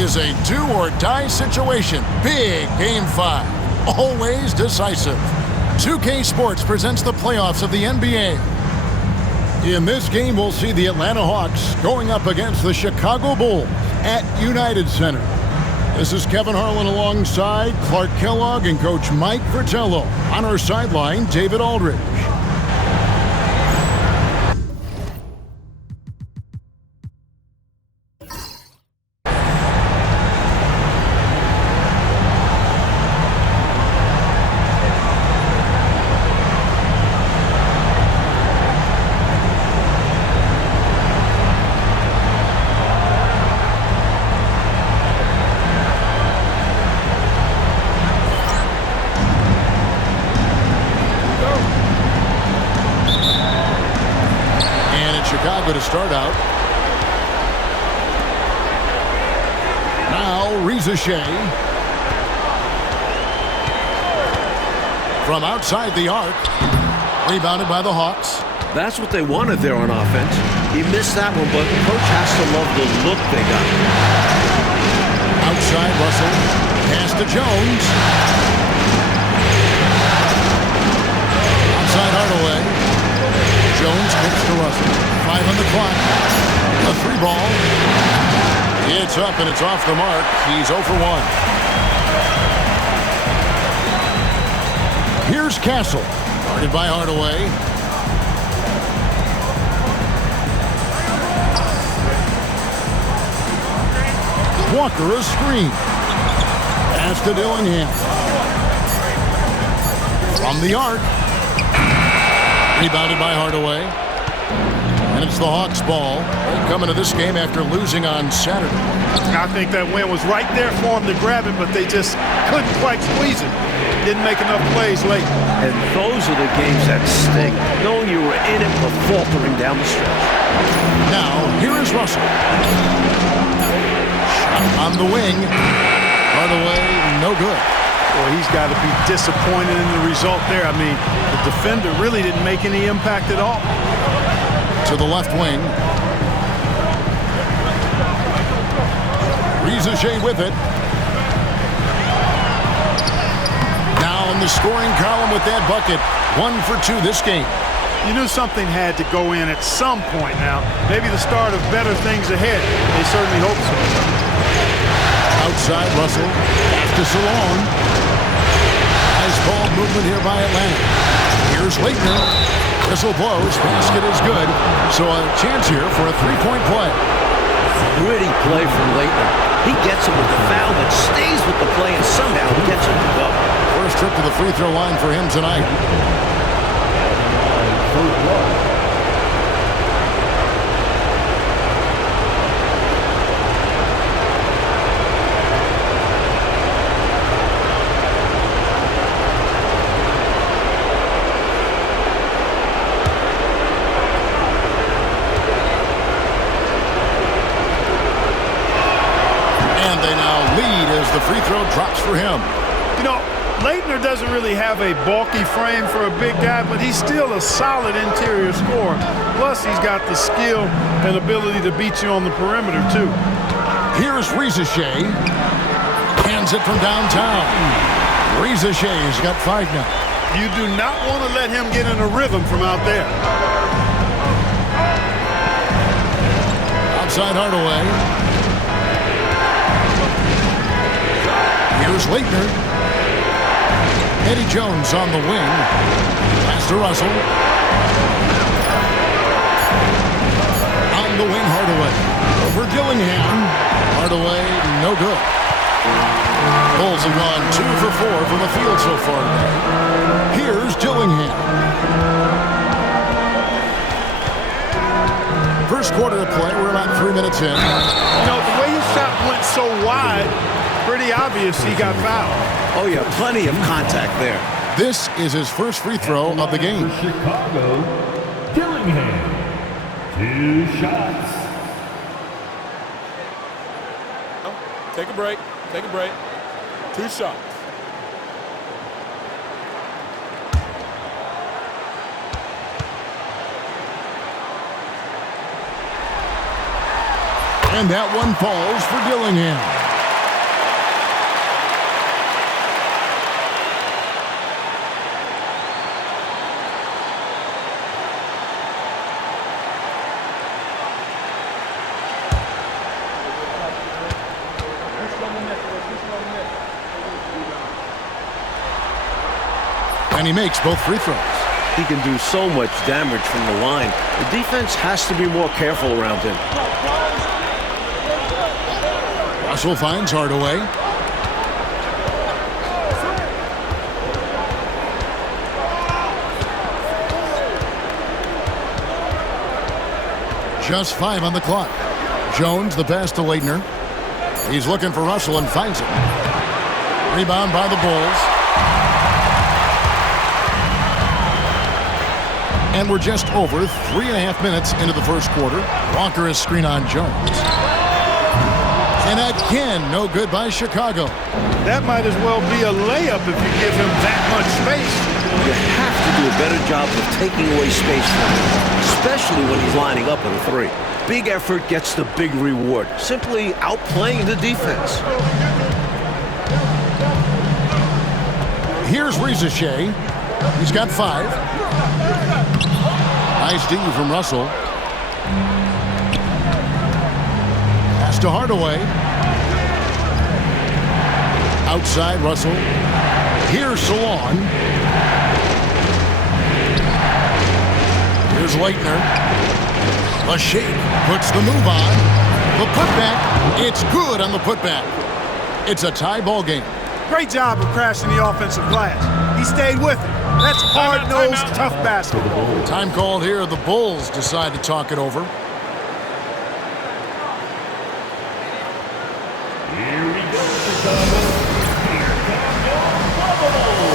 is a do-or-die situation. Big Game 5. Always decisive. 2K Sports presents the playoffs of the NBA. In this game, we'll see the Atlanta Hawks going up against the Chicago Bulls at United Center. This is Kevin Harlan alongside Clark Kellogg and Coach Mike Fratello. On our sideline, David Aldridge. Chicago to start out. Now Reza Shea. From outside the arc. Rebounded by the Hawks. That's what they wanted there on offense. He missed that one, but the coach has to love the look they got. Outside Russell. Pass to Jones. Outside Hardaway. Jones kicks to Russell. 5 on the clock. A 3-ball. It's up and it's off the mark. He's 0 for 1. Here's Castle. Guarded by Hardaway. Walker a screen. Pass to Dillingham. From the arc. Rebounded by Hardaway. And it's the Hawks' ball. Coming to this game after losing on Saturday. I think that win was right there for them to grab it, but they just couldn't quite squeeze it. Didn't make enough plays late. And those are the games that sting, knowing you were in it but faltering down the stretch. Now, here is Russell. Shot on the wing. Hardaway, no good. Well, he's got to be disappointed in the result there. I mean, the defender really didn't make any impact at all. To the left wing. Reza Shea with it. Now in the scoring column with that bucket. 1 for 2 this game. You knew something had to go in at some point now. Maybe the start of better things ahead. They certainly hope so. Outside Russell. Pass to Salone. Nice ball movement here by Atlanta. Here's Leitner. Whistle blows. Basket is good. So a chance here for a 3-point play. Gritty play from Leitner. He gets it with the foul that stays with the play and somehow gets it to go. First trip to the free throw line for him tonight. The free throw drops for him. You know, Leitner doesn't really have a bulky frame for a big guy, but he's still a solid interior scorer. Plus, he's got the skill and ability to beat you on the perimeter, too. Here's Reza Shea. Hands it from downtown. Reza Shea's got 5 now. You do not want to let him get in a rhythm from out there. Outside Hardaway. Here's Leitner. Eddie Jones on the wing. Pass to Russell. On the wing, Hardaway. Over Dillingham. Hardaway, no good. Bulls have gone 2 for 4 from the field so far today. Here's Dillingham. First quarter of play, we're about 3 minutes in. You know, the way his shot went so wide, pretty obvious he got fouled. Oh, yeah, plenty of contact there. This is his first free throw of the game. Chicago, Dillingham. 2 shots. Take a break. Take a break. 2 shots. And that one falls for Dillingham. And he makes both free throws. He can do so much damage from the line. The defense has to be more careful around him. Russell finds Hardaway. Just 5 on the clock. Jones, the pass to Leitner. He's looking for Russell and finds him. Rebound by the Bulls. And we're just over 3.5 minutes into the first quarter. Walker is screen on Jones. And again, no good by Chicago. That might as well be a layup if you give him that much space. You have to do a better job of taking away space from him, especially when he's lining up with a three. Big effort gets the big reward. Simply outplaying the defense. Here's Shea. He's got 5. Nice D from Russell. Pass to Hardaway. Outside Russell. Here's Salon. Here's Leitner. The shake puts the move on. The putback. It's good on the putback. It's a tie ball game. Great job of crashing the offensive glass. He stayed with it. That's hard-nosed, tough basketball. Time called here. The Bulls decide to talk it over. Here we go, Chicago. Here comes your bubble.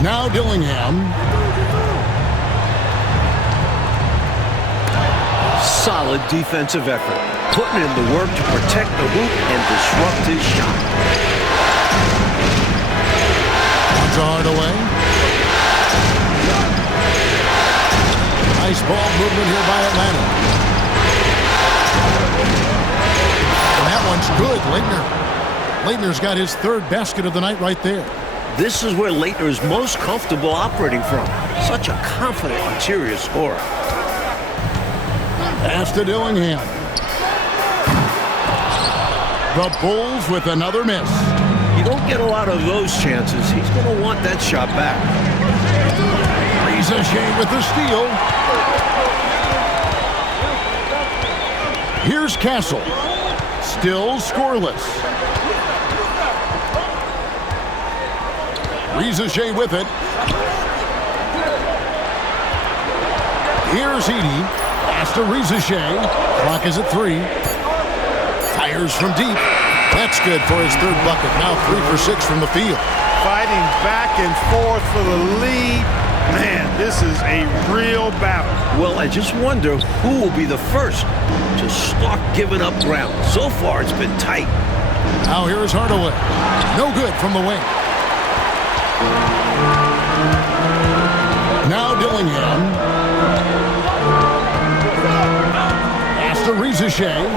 Now Dillingham. Solid defensive effort. Putting in the work to protect the hoop and disrupt his shot. On to Hardaway. Nice ball movement here by Atlanta. And that one's good, Leitner. Leitner's got his 3rd basket of the night right there. This is where Leitner is most comfortable operating from. Such a confident interior scorer. Pass to Dillingham. The Bulls with another miss. You don't get a lot of those chances. He's going to want that shot back. Shea with the steal. Here's Castle. Still scoreless. Shea with it. Here's Heaney. Pass to Shea. Clock is at 3. Fires from deep. That's good for his 3rd bucket. Now 3 for 6 from the field. fighting back and forth for the lead. Man, this is a real battle. Well, I just wonder who will be the first to start giving up ground. So far, it's been tight. Now here is Hardaway. No good from the wing. Now Dillingham. Pass to Rizichet.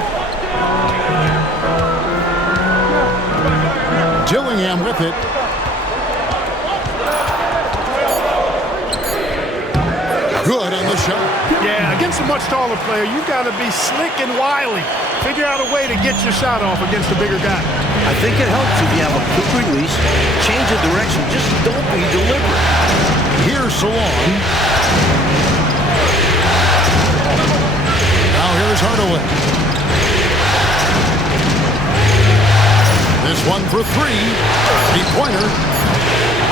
Dillingham with it. Good on the shot. Yeah, against a much taller player, you've got to be slick and wily. Figure out a way to get your shot off against a bigger guy. I think it helps if you have a quick release, change of direction, just don't be deliberate. Here's Salon. Now here's Hardaway. This one for three. Three-pointer.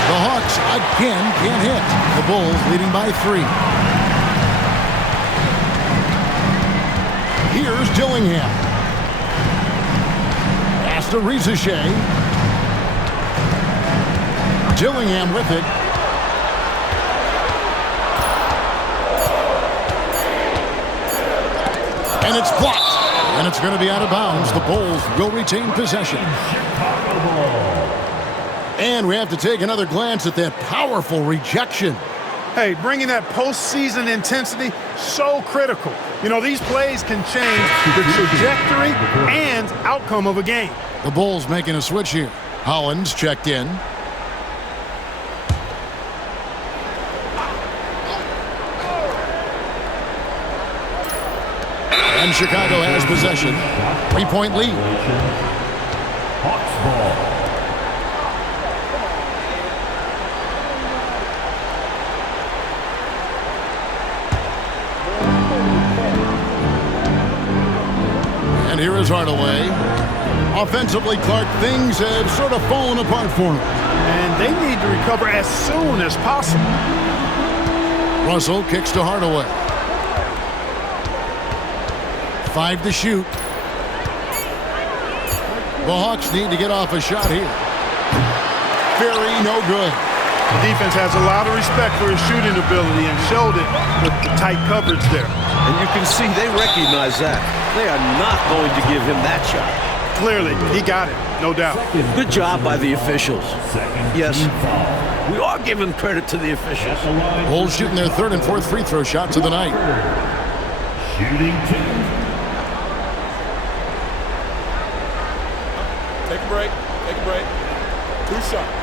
The Hawks again can't hit. The Bulls leading by 3. Here's Dillingham. Pass to Rizichet. Dillingham with it. And it's blocked. And it's going to be out of bounds. The Bulls will retain possession. And we have to take another glance at that powerful rejection. Hey, bringing that postseason intensity, so critical. You know, these plays can change the trajectory and outcome of a game. The Bulls making a switch here. Hollins checked in. And Chicago has possession. 3-point lead. Hawks ball. And here is Hardaway. Offensively, Clark, things have sort of fallen apart for him. And they need to recover as soon as possible. Russell kicks to Hardaway. 5 to shoot. The Hawks need to get off a shot here. Very no good. The defense has a lot of respect for his shooting ability and showed it with the tight coverage there. And you can see they recognize that. They are not going to give him that shot. Clearly, he got it, no doubt. Good job by the officials. Yes, we are giving credit to the officials. Bulls shooting their 3rd and 4th free throw shots of the night. Shooting 2. Take a break. Take a break. 2 shots.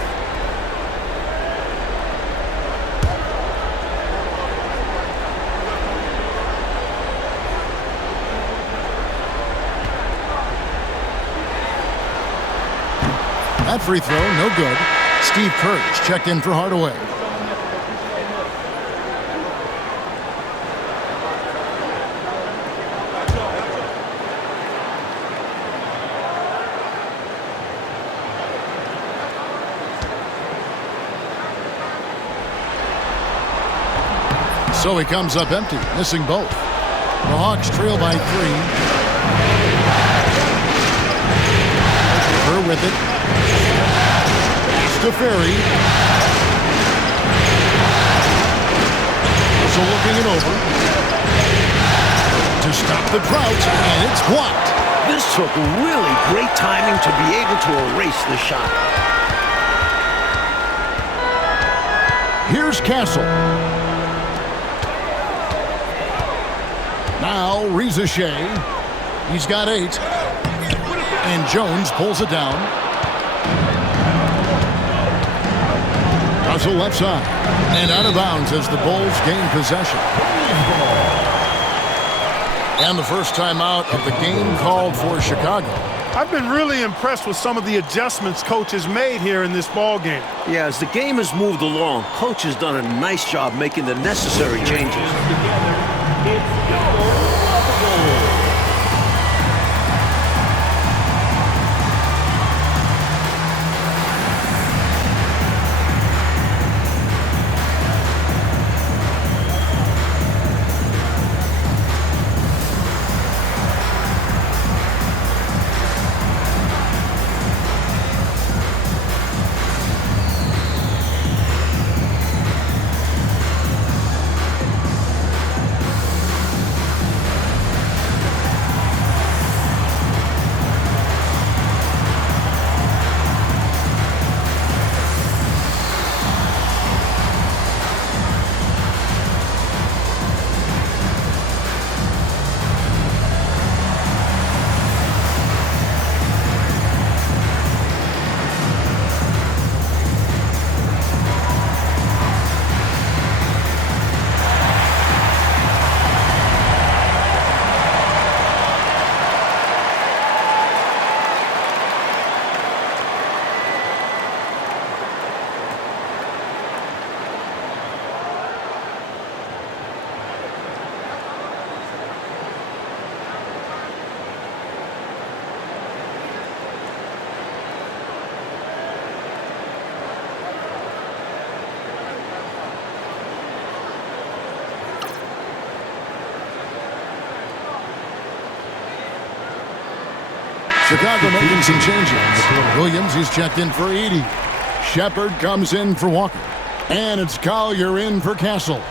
That free throw, no good. Steve Kerr's checked in for Hardaway. So he comes up empty, missing both. The Hawks trail by 3. Kerr with it. To Ferry. So looking it over. To stop the drought, and it's blocked. This took really great timing to be able to erase the shot. Here's Castle. Now Rizichet. He's got 8. And Jones pulls it down. Russell left side. And out of bounds as the Bulls gain possession. And the first timeout of the game called for Chicago. I've been really impressed with some of the adjustments coach has made here in this ball game. Yeah, as the game has moved along, coach has done a nice job making the necessary changes. Chicago making some changes. Williams, he's checked in for Edey. Shepard comes in for Walker. And it's Collier in for Castle.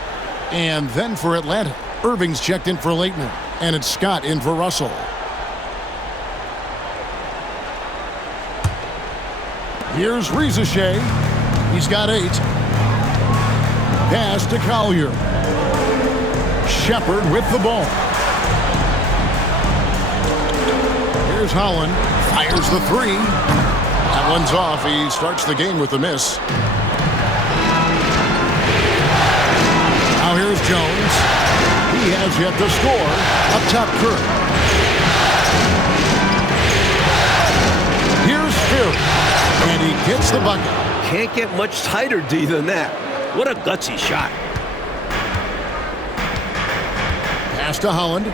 And then for Atlanta, Irving's checked in for Leitner. And it's Scott in for Russell. Here's Rizachet. He's got 8. Pass to Collier. Shepard with the ball. Here's Holland. Fires the 3. That one's off. He starts the game with a miss. Now here's Jones. He has yet to score. Up top, Kerr. Here's Fury. And he gets the bucket. Can't get much tighter, D, than that. What a gutsy shot. Pass to Holland.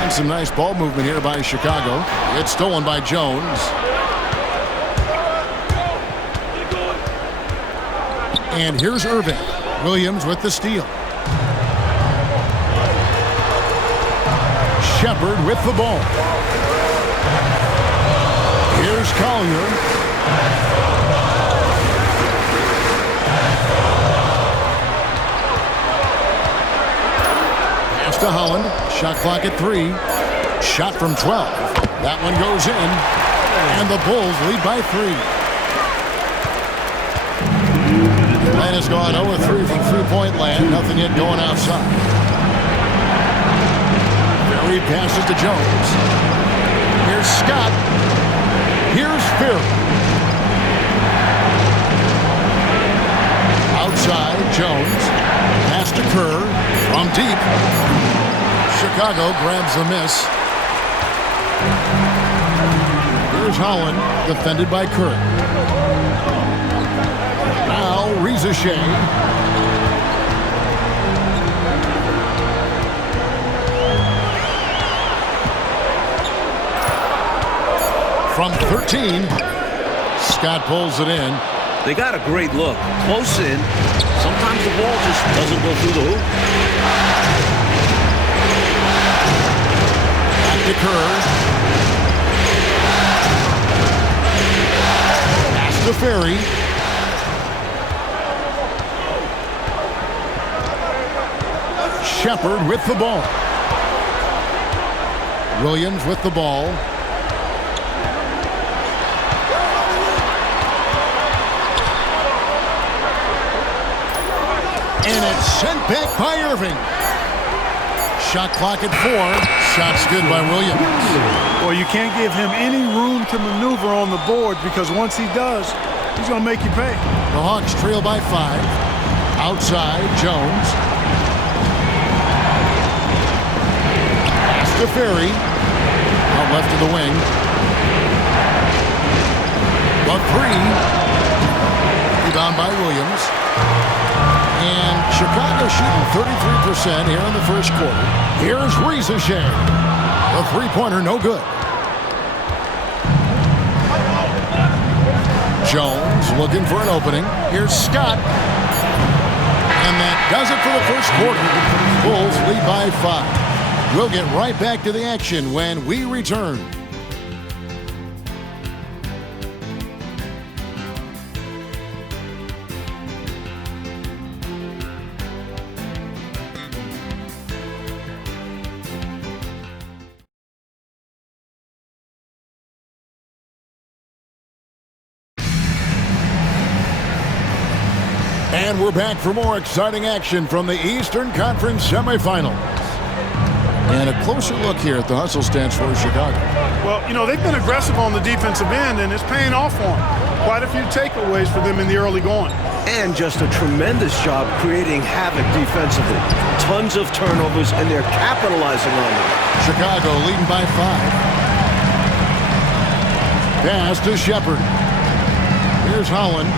And some nice ball movement here by Chicago. It's stolen by Jones. And here's Irving. Williams with the steal. Shepard with the ball. Here's Collier. Pass to Holland. Shot clock at 3. Shot from 12. That one goes in. And the Bulls lead by 3. Atlanta's gone 0-3 from three-point land. Nothing yet going outside. Fury passes to Jones. Here's Scott. Here's Fury. Outside, Jones. Pass to Kerr. From deep. Chicago grabs the miss. Here's Holland. Defended by Kerr. Now, Rizachet. From 13, Scott pulls it in. They got a great look. Close in. Sometimes the ball just doesn't go through the hoop. Back to Kerr. Pass to Ferry. Shepard with the ball. Williams with the ball. And it's sent back by Irving. Shot clock at 4. Shots good by Williams. Well, you can't give him any room to maneuver on the board because once he does, he's going to make you pay. The Hawks trail by 5. Outside, Jones. To Ferry. Out left of the wing. The 3. Rebound by Williams. And Chicago shooting 33% here in the first quarter. Here's Rizachet. The three-pointer no good. Jones looking for an opening. Here's Scott. And that does it for the first quarter. Bulls lead by 5. We'll get right back to the action when we return. And we're back for more exciting action from the Eastern Conference semifinals. And a closer look here at the hustle stance for Chicago. Well, you know, they've been aggressive on the defensive end, and it's paying off for them. Quite a few takeaways for them in the early going. And just a tremendous job creating havoc defensively. Tons of turnovers, and they're capitalizing on them. Chicago leading by 5. Pass to Shepard. Here's Holland.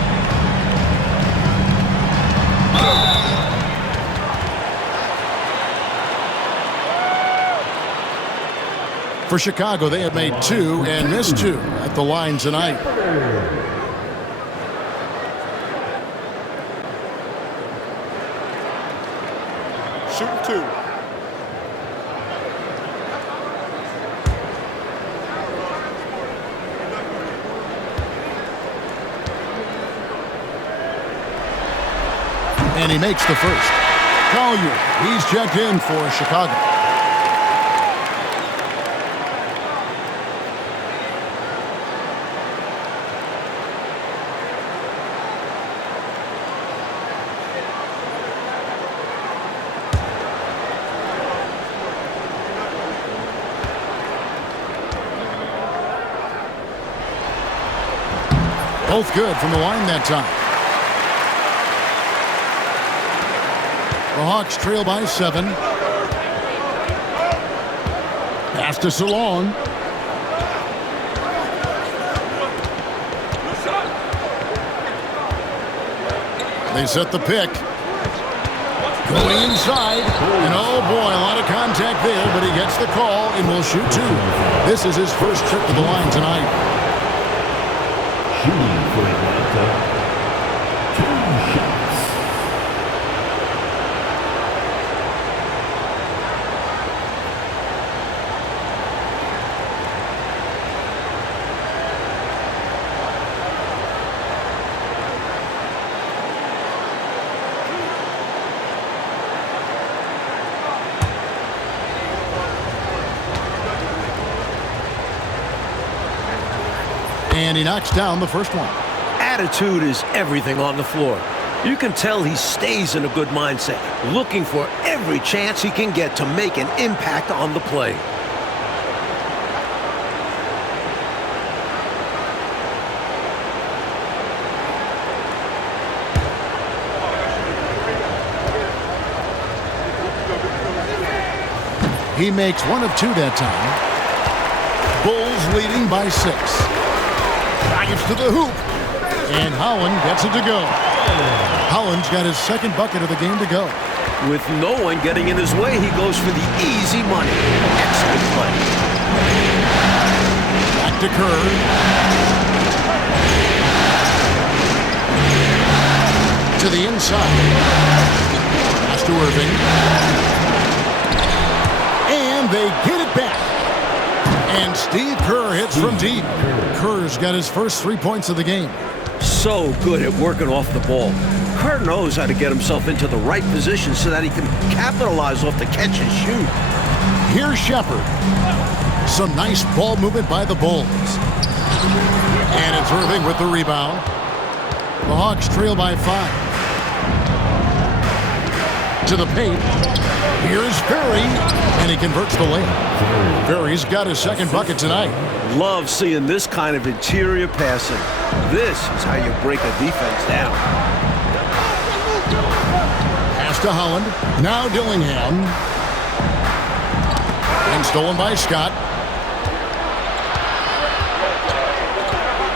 For Chicago, they have made 2 and missed 2 at the line tonight. Shooting 2. And he makes the first. Collier, he's checked in for Chicago. Both good from the line that time. The Hawks trail by 7. Pass to Salon. They set the pick. Going inside. And oh boy, a lot of contact there, but he gets the call and will shoot 2. This is his first trip to the line tonight. Shooting for Atlanta, 2 shots. And he knocks down the first one. Attitude is everything on the floor. You can tell he stays in a good mindset, looking for every chance he can get to make an impact on the play. He makes 1 of 2 that time. Bulls leading by 6. Drives to the hoop. And Holland gets it to go. Holland's got his second bucket of the game to go. With no one getting in his way, he goes for the easy money. Excellent play. Back to Kerr. To the inside. Pass to Irving. And they get it back. And Steve Kerr hits from deep. Kerr's got his first 3 points of the game. So good at working off the ball. Kerr knows how to get himself into the right position so that he can capitalize off the catch and shoot. Here's Shepard. Some nice ball movement by the Bulls. And it's Irving with the rebound. The Hawks trail by 5. To the paint. Here's Ferry, and he converts the layup. Ferry's got his second bucket tonight. Love seeing this kind of interior passing. This is how you break a defense down. Pass to Holland. Now Dillingham. And stolen by Scott.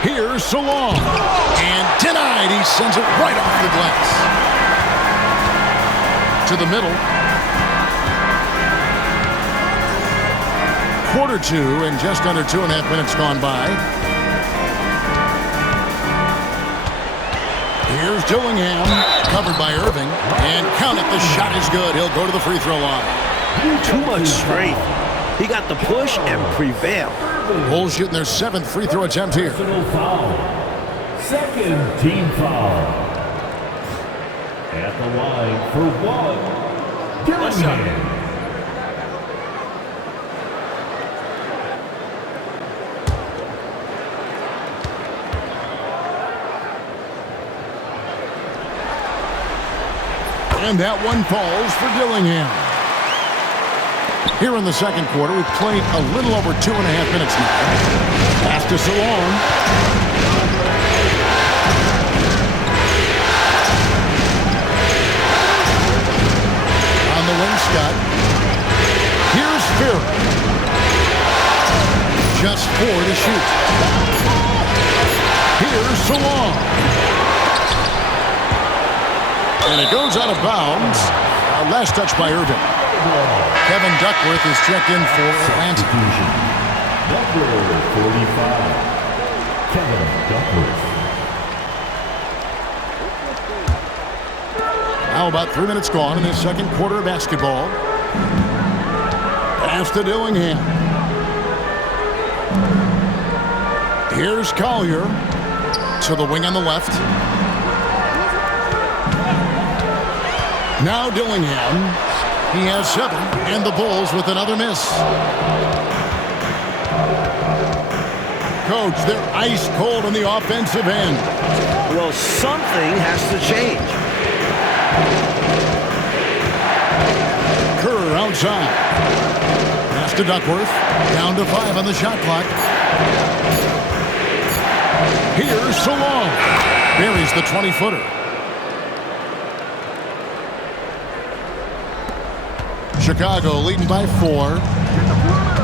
Here's Salon. And denied. He sends it right off the glass. To the middle. 1:45 and just under 2.5 minutes gone by. Here's Dillingham, covered by Irving, and count it, the shot is good. He'll go to the free throw line. Too much strength. He got the push and prevailed. Bulls shooting their 7th free throw attempt here. Foul. Second team foul. At the line for 1, Dillingham. And that one falls for Dillingham. Here in the second quarter, we've played a little over 2.5 minutes now. Pass to Salon. On the wing, Scott. Here's Ferry. Just 4 to shoot. Here's Salon. And it goes out of bounds. Last touch by Irving. Kevin Duckworth is checked in for Atlanta. Number 45, Kevin Duckworth. Now about 3 minutes gone in the second quarter of basketball. Pass to Dillingham. Here's Collier to the wing on the left. Now Dillingham. He has 7, and the Bulls with another miss. Coach, they're ice cold on the offensive end. Well, something has to change. Kerr outside. Pass to Duckworth. Down to 5 on the shot clock. Here's Salong. Buries the 20-footer. Chicago leading by 4.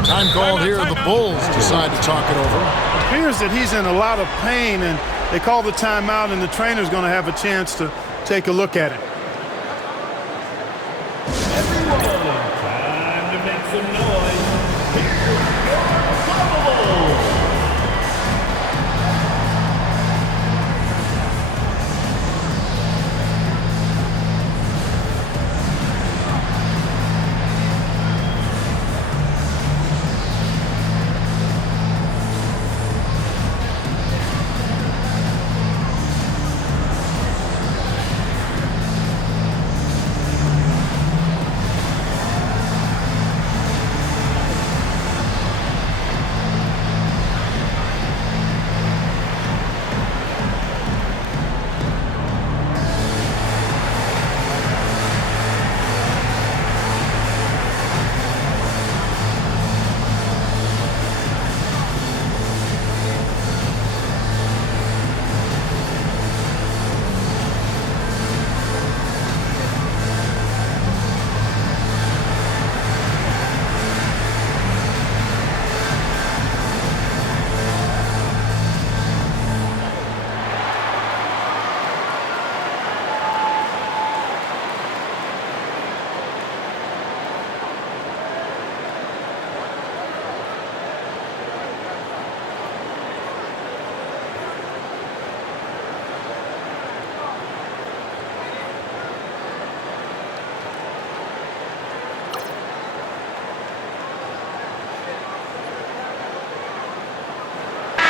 Time called here. The Bulls decide to talk it over. It appears that he's in a lot of pain, and they call the timeout, and the trainer's going to have a chance to take a look at it. Everyone, time to make some noise. Here's your Bubble.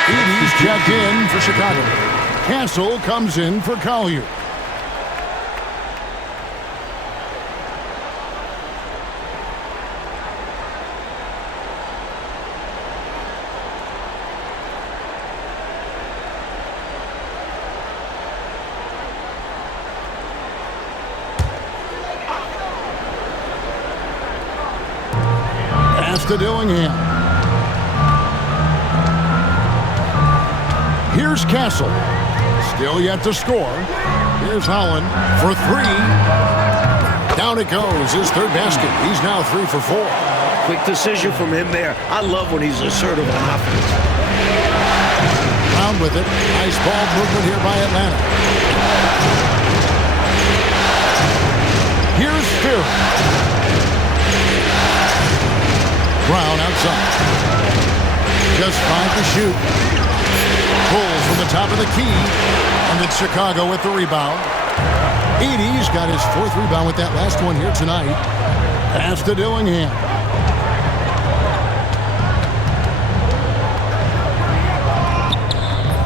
He's checked in for Chicago. Cancel comes in for Collier. Pass to Dillingham. Here's Castle. Still yet to score. Here's Holland for 3. Down it goes. His 3rd basket. He's now 3 for 4. Quick decision from him there. I love when he's assertive on offense. Brown with it. Nice ball movement here by Atlanta. Here's Spear. Brown outside. Just 5 to shoot. Bulls from the top of the key, and it's Chicago with the rebound. Edey's got his 4th rebound with that last one here tonight. Pass to Dillingham.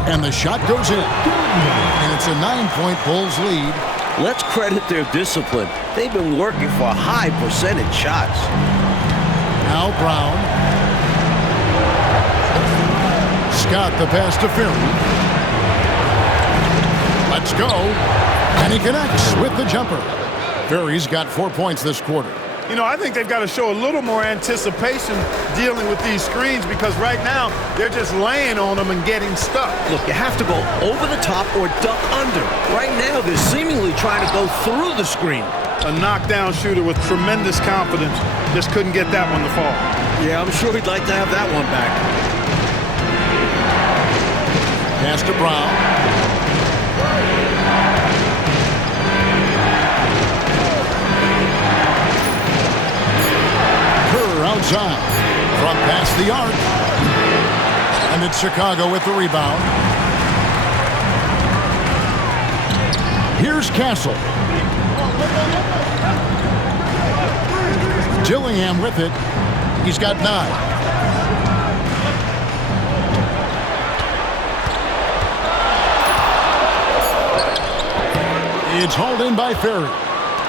And the shot goes in. And it's a 9-point Bulls lead. Let's credit their discipline. They've been working for high percentage shots. Now Brown. Scott the pass to Ferry. Let's go. And he connects with the jumper. Ferry's got 4 points this quarter. You know, I think they've got to show a little more anticipation dealing with these screens, because right now they're just laying on them and getting stuck. Look, you have to go over the top or duck under. Right now they're seemingly trying to go through the screen. A knockdown shooter with tremendous confidence. Just couldn't get that one to fall. Yeah, I'm sure he'd like to have that one back. Pass to Brown. Kerr outside. From past the arc. And it's Chicago with the rebound. Here's Castle. Dillingham with it. He's got 9. It's hauled in by Ferry.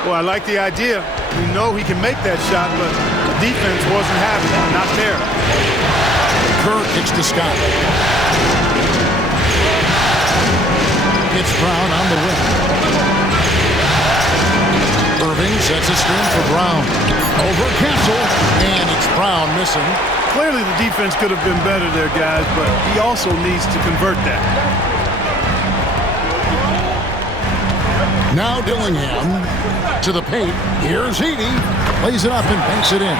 Well, I like the idea. We know he can make that shot, but the defense wasn't having it. Not there. Kerr kicks to Scott. It's Brown on the wing. Irving sets a screen for Brown. Over Castle, and it's Brown missing. Clearly the defense could have been better there, guys, but he also needs to convert that. Now Dillingham to the paint. Here's Edey. Plays it up and banks it in.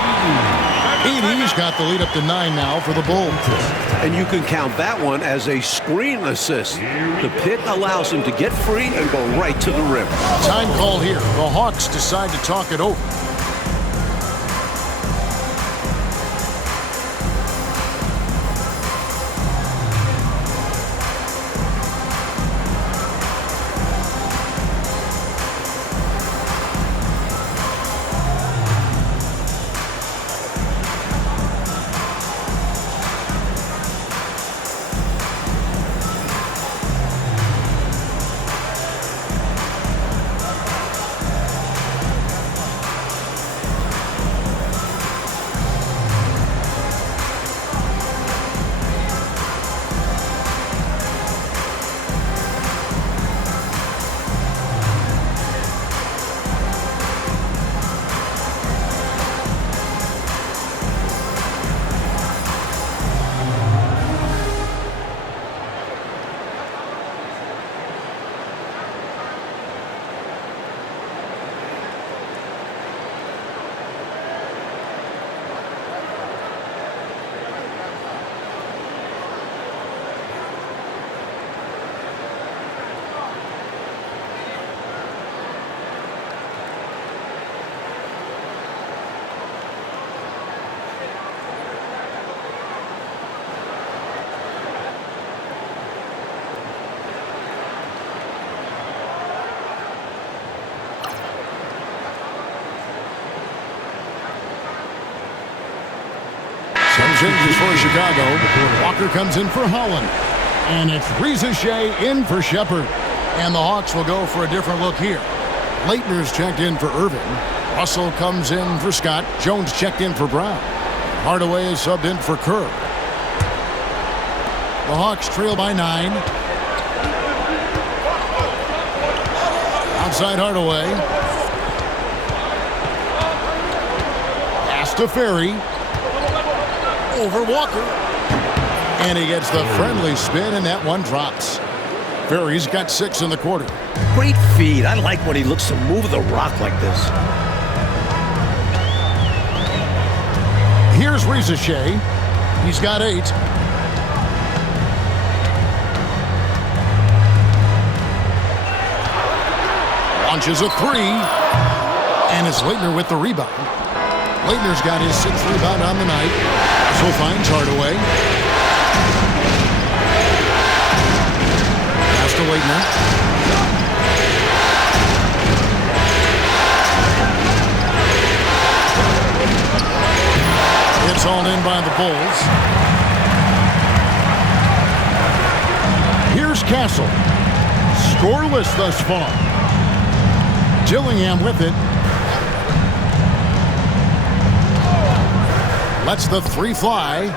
Edey's got the lead up to 9 now for the Bulls. And you can count that one as a screen assist. The pick allows him to get free and go right to the rim. Time call here. The Hawks decide to talk it over. Some changes for Chicago. Walker comes in for Holland. And it's Rizachet in for Shepard. And the Hawks will go for a different look here. Leitner's checked in for Irving. Russell comes in for Scott. Jones checked in for Brown. Hardaway is subbed in for Kerr. The Hawks trail by 9. Outside Hardaway. Pass to Ferry. Over Walker. And he gets the friendly spin, and that one drops. Ferry's got 6 in the quarter. Great feed. I like when he looks to move the rock like this. Here's Rizachet. He's got 8. Launches a 3. And it's Leitner with the rebound. Leitner's got his 6th rebound on the night. So finds Hardaway. Pass to Leitner. It's hauled in by the Bulls. Here's Castle. Scoreless thus far. Dillingham with it. Lets the 3 fly.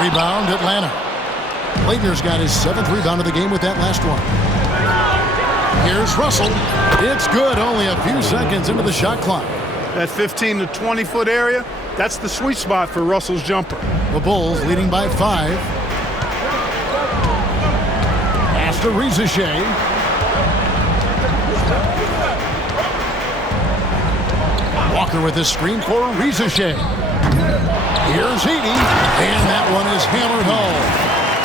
Rebound Atlanta. Leitner's got his 7th rebound of the game with that last one. Here's Russell. It's good, only a few seconds into the shot clock. That 15 to 20 foot area, that's the sweet spot for Russell's jumper. The Bulls leading by 5. Pass to Rizachet. Walker with the screen for Rizachet. Here's Edey, and that one is hammered home.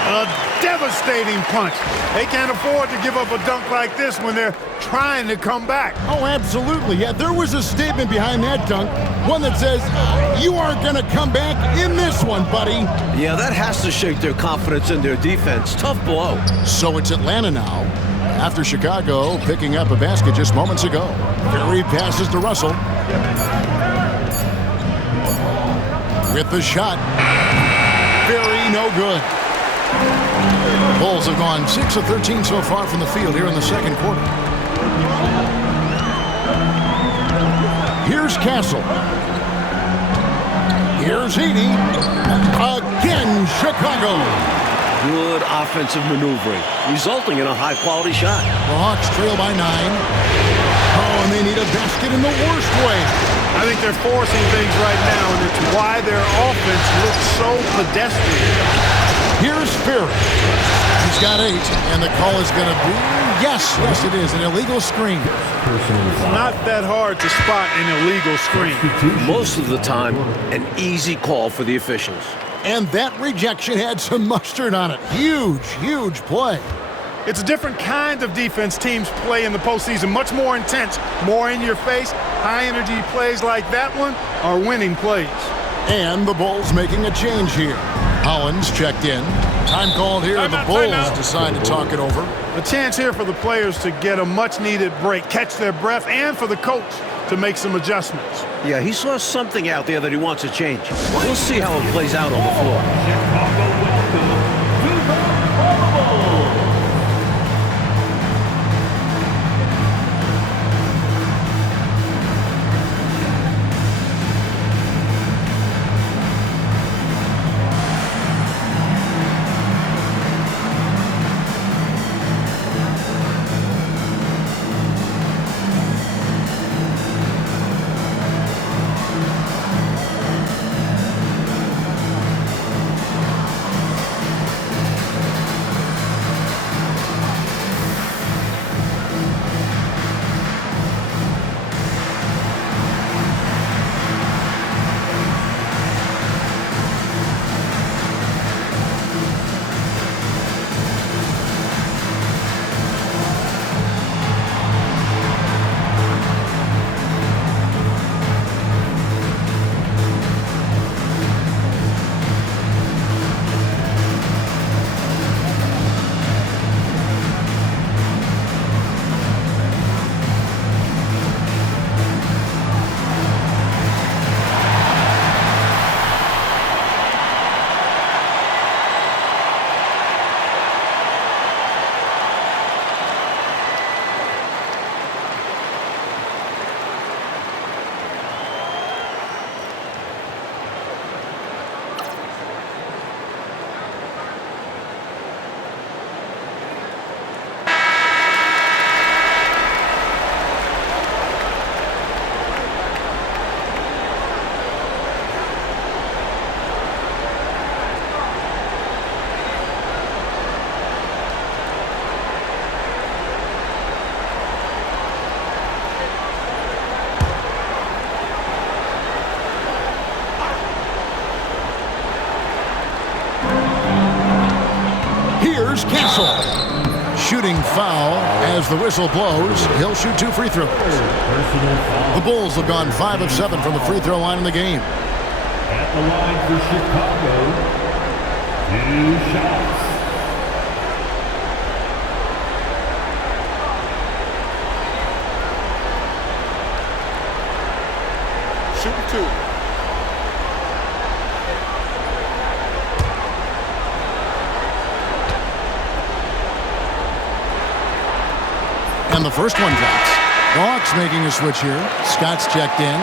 A devastating punch. They can't afford to give up a dunk like this when they're trying to come back. Oh, absolutely. Yeah, there was a statement behind that dunk, one that says, you aren't going to come back in this one, buddy. Yeah, that has to shake their confidence in their defense. Tough blow. So it's Atlanta now, after Chicago picking up a basket just moments ago. Ferry passes to Russell. With the shot. Very no good. Bulls have gone 6 of 13 so far from the field here in the second quarter. Here's Castle. Here's Edey. Again, Chicago. Good offensive maneuvering, resulting in a high-quality shot. The Hawks trail by 9. Oh, and they need a basket in the worst way. I think they're forcing things right now, and it's why their offense looks so pedestrian. Here's Ferry. He's got 8, and the call is going to be, yes, it is, an illegal screen. It's not that hard to spot an illegal screen. Most of the time, an easy call for the officials. And that rejection had some mustard on it. Huge play. It's a different kind of defense teams play in the postseason, much more intense, more in your face. High-energy plays like that one are winning plays. And the Bulls making a change here. Hollins checked in. Time called here. The Bulls decide to talk it over. A chance here for the players to get a much-needed break, catch their breath, and for the coach to make some adjustments. Yeah, he saw something out there that he wants to change. We'll see how it plays out on the floor. Chicago, welcome to the Bubble. Castle. Shooting foul as the whistle blows. He'll shoot 2 free throws. The Bulls have gone 5 of 7 from the free throw line in the game. At the line for Chicago, 2 shots. Shooting 2. And the first one drops. The Hawks making a switch here. Scott's checked in.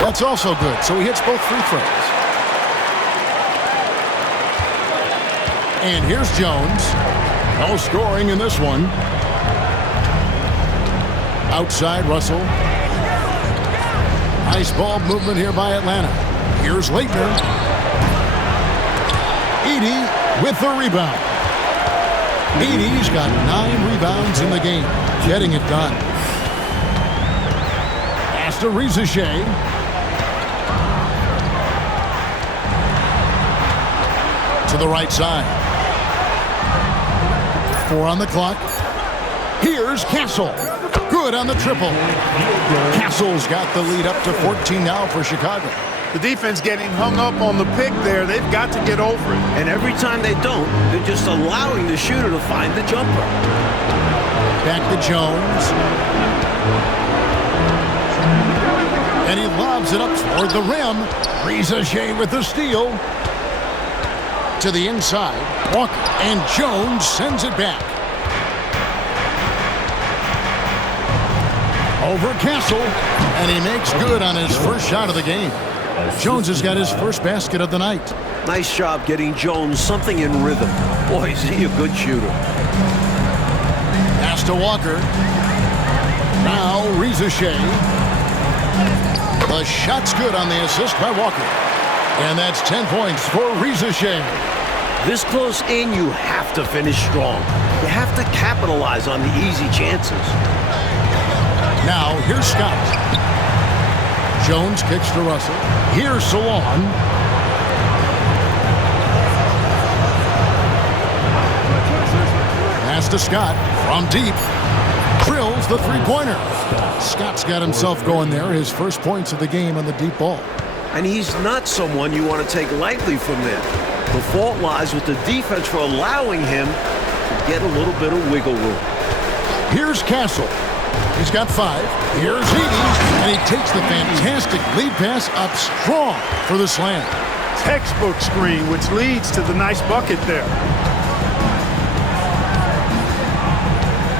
That's also good, so he hits both free throws. And here's Jones. No scoring in this one. Outside Russell. Nice ball movement here by Atlanta. Here's Leitner. Edey with the rebound. Edey's got 9 rebounds in the game. Getting it done. Pass to Rizachet. To the right side. 4 on the clock. Here's Castle. Good on the triple. Castle's got the lead up to 14 now for Chicago. The defense getting hung up on the pick there. They've got to get over it. And every time they don't, they're just allowing the shooter to find the jumper. Back to Jones. And he lobs it up toward the rim. Rizachet with the steal. To the inside. Walker and Jones sends it back. Over Castle. And he makes good on his first shot of the game. Jones has got his first basket of the night. Nice job getting Jones something in rhythm. Boy, is he a good shooter. Pass to Walker. Now Rizachet. The shot's good on the assist by Walker. And that's 10 points for Rizachet. This close in, you have to finish strong. You have to capitalize on the easy chances. Now, here's Scott. Jones kicks to Russell. Here's Salon. Pass to Scott from deep. Drills the three-pointer. Scott's got himself going there. His first points of the game on the deep ball. And he's not someone you want to take lightly from there. The fault lies with the defense for allowing him to get a little bit of wiggle room. Here's Castle. He's got 5. Here's Edey, and he takes the fantastic lead pass up strong for the slam. Textbook screen, which leads to the nice bucket there.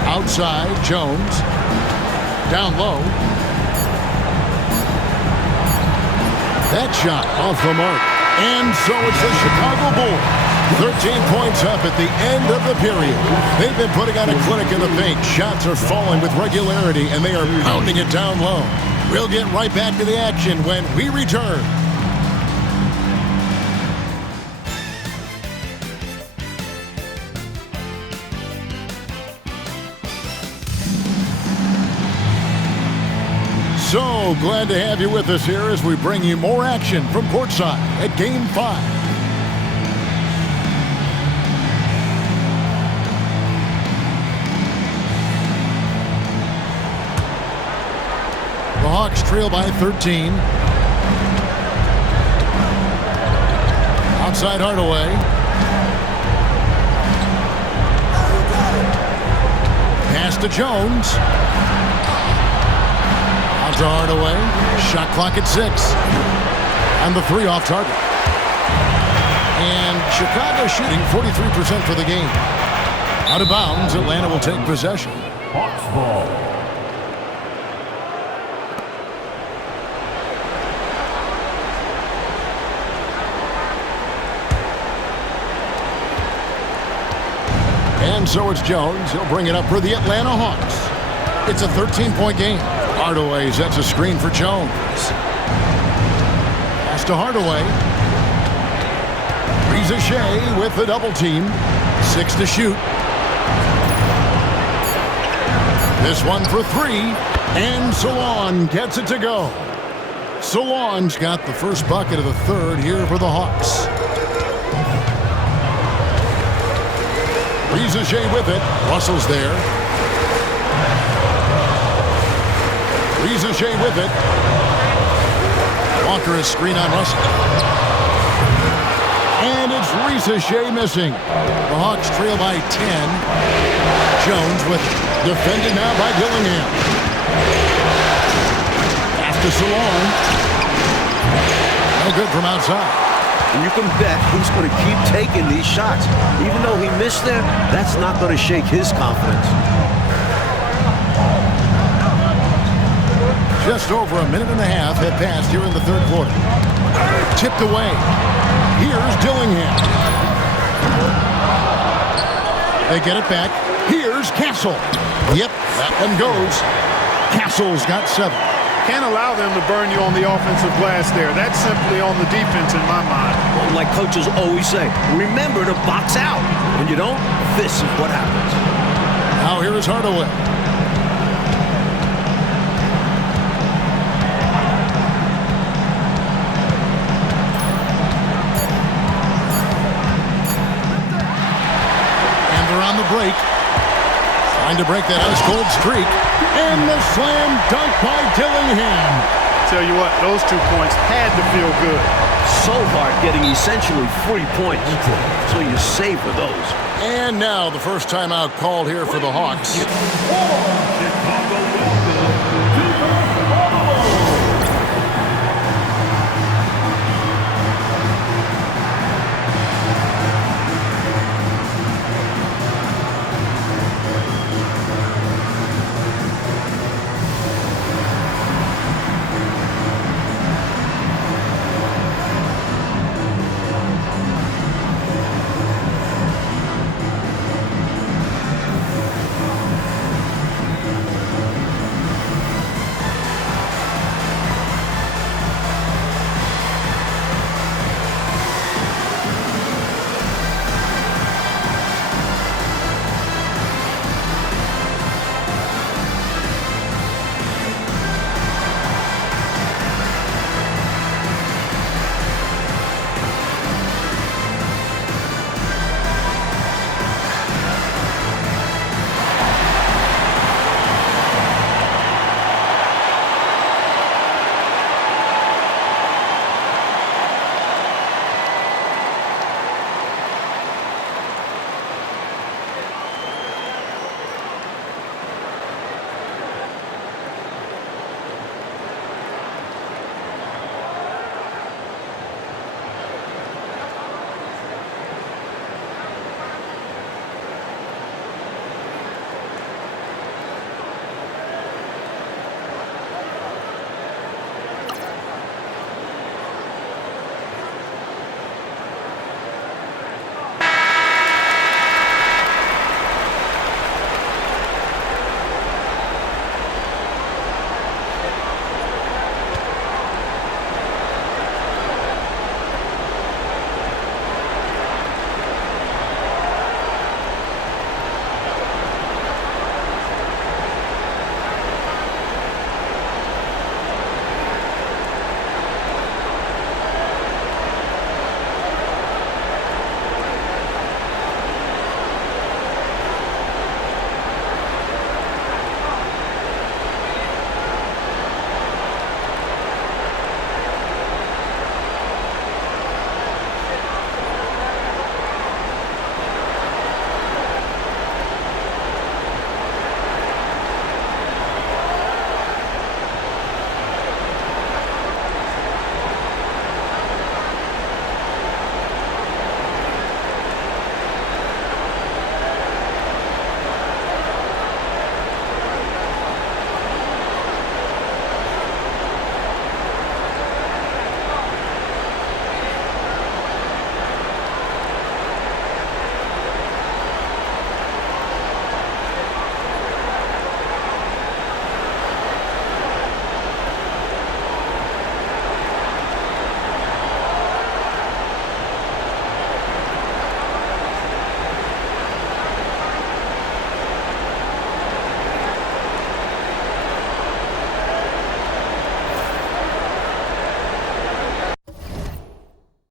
Outside, Jones. Down low. That shot off the mark. And so it's the Chicago Bulls. 13 points up at the end of the period. They've been putting on a clinic in the paint. Shots are falling with regularity, and they are pounding it down low. We'll get right back to the action when we return. So glad to have you with us here as we bring you more action from courtside at Game 5. The Hawks trail by 13. Outside Hardaway. Pass to Jones. Out to Hardaway. Shot clock at 6. And the 3 off target. And Chicago shooting 43% for the game. Out of bounds, Atlanta will take possession. Hawks ball. And so it's Jones. He'll bring it up for the Atlanta Hawks. It's a 13-point game. Hardaway sets a screen for Jones. Pass to Hardaway. Rizachet with the double team. 6 to shoot. This one for 3. And Salon gets it to go. Salon's got the first bucket of the third here for the Hawks. Rizachet with it. Russell's there. Rizachet with it. Walker is screen on Russell. And it's Rizachet missing. The Hawks trail by 10. Jones with it. Defended now by Dillingham. Pass to Salon. No good from outside. And you can bet he's going to keep taking these shots. Even though he missed there, that's not going to shake his confidence. Just over a minute and a half have passed here in the third quarter. Tipped away. Here's Dillingham. They get it back. Here's Castle. Yep, that one goes. Castle's got 7. Can't allow them to burn you on the offensive glass there. That's simply on the defense in my mind. Well, like coaches always say, remember to box out. When you don't, this is what happens. Now here is Hardaway. And they're on the break. Trying to break that ice-cold streak. And the slam dunk by Dillingham. Tell you what, those 2 points had to feel good. So hard getting essentially free points. So you savor those. And now the first timeout called here for the Hawks. Chicago